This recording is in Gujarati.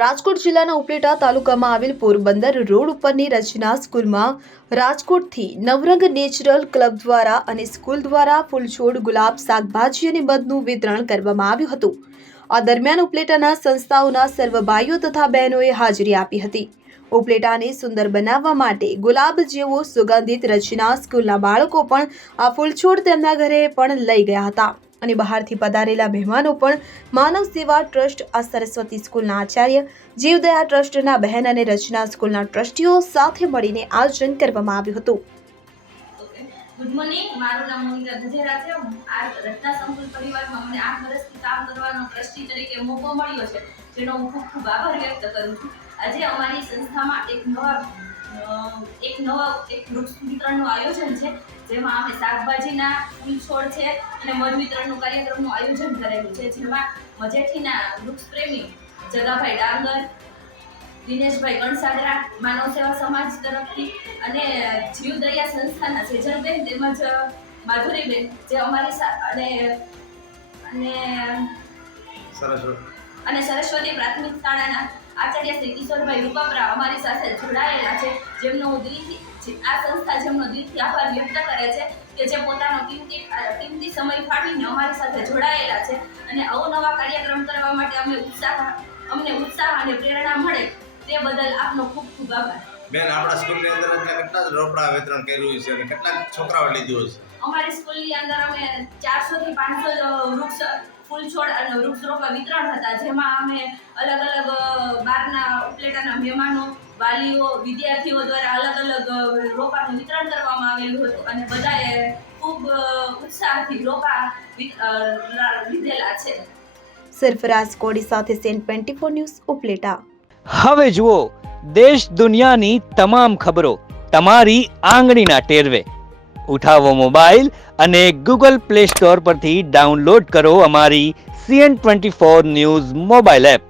રાજકોટ જિલ્લાના ઉપલેટા તાલુકામાં આવેલ પોરબંદર રોડ ઉપરની રચના સ્કૂલમાં રાજકોટથી નવરંગ નેચરલ ક્લબ દ્વારા અને સ્કૂલ દ્વારા ફૂલછોડ, ગુલાબ, શાકભાજી અને મધનું વિતરણ કરવામાં આવ્યું હતું। આ દરમિયાન ઉપલેટાના સંસ્થાઓના સર્વ ભાઈઓ તથા બહેનોએ હાજરી આપી હતી। ઉપલેટાને સુંદર બનાવવા માટે ગુલાબ જેવો સુગંધિત રચના સ્કૂલના બાળકો પણ આ ફૂલછોડ તેમના ઘરે પણ લઈ ગયા હતા અને બહારથી પધારેલા મહેમાનો પણ માનવ સેવા ટ્રસ્ટ, આ સરસ્વતી સ્કૂલના આચાર્ય, જીવદયા ટ્રસ્ટના બહેન અને રચના સ્કૂલના ટ્રસ્ટીઓ સાથે મળીને આયોજન કરવામાં આવ્યું હતું। ગુડ મોર્નિંગ, મારું નામ મોનિકા ગજેરા છે। આ રચના સંકુલ પરિવારમાં મને 8 વર્ષથી કામ કરવાનો ટ્રસ્ટી તરીકે મોકો મળ્યો છે, જેનો હું ખૂબ આભાર વ્યક્ત કરું છું। આજે અમારી સંસ્થામાં એક વૃક્ષ વિતરણનું આયોજન છે, જેમાં અમે શાકભાજીના ફૂલ છોડ છે અને મધ વિતરણનું કાર્યક્રમનું આયોજન કરેલું છે, જેમાં મજેઠીના વૃક્ષ પ્રેમી જગાભાઈ ડાંગર, દિનેશભાઈ ગણસાગરા, માનવ સેવા સમાજ તરફથી અને જીવદયા સંસ્થાના સેજલબેન તેમજ માધુરીબેન, જે અમારી અને સરસ્વતી પ્રાથમિક શાળાના આચાર્ય શ્રી કિશોરભાઈ રૂપાપરા અમારી સાથે જોડાયેલા છે, જેમનો આ સંસ્થા જેમનો દિલથી આભાર વ્યક્ત કરે છે કે જે પોતાનો કિંમતી સમય ફાળવીને અમારી સાથે જોડાયેલા છે અને અવનવા કાર્યક્રમ કરવા માટે અમને ઉત્સાહ અને પ્રેરણા મળે તે બદલ આપનો ખૂબ ખૂબ આભાર। બેન, આપણા સ્કૂલની અંદર કેટલા રોપડા વિતરણ કર્યું છે અને કેટલા છોકરાઓ લીધું છે? અમારી સ્કૂલની અંદર અમે 400 થી 500 વૃક્ષ, ફૂલ છોડ અને વૃક્ષ રોપા વિતરણ હતા, જેમાં અમે અલગ અલગ બહારના ઉપલેટાના મહેમાનો, વાલીઓ, વિદ્યાર્થીઓ દ્વારા અલગ અલગ રોપાનું વિતરણ કરવામાં આવેલું હતું અને બધાએ ખૂબ ઉત્સાહથી રોપા લીધેલા છે। સરફરાઝ કોડી સાથે સેન 24 ન્યૂઝ, ઉપલેટા। હવે જુઓ દેશ દુનિયાની તમામ ખબરો તમારી આંગળીના ટેરવે। ઉઠાવો મોબાઈલ અને Google Play Store પરથી ડાઉનલોડ કરો અમારી CN24 ન્યૂઝ મોબાઈલ એપ।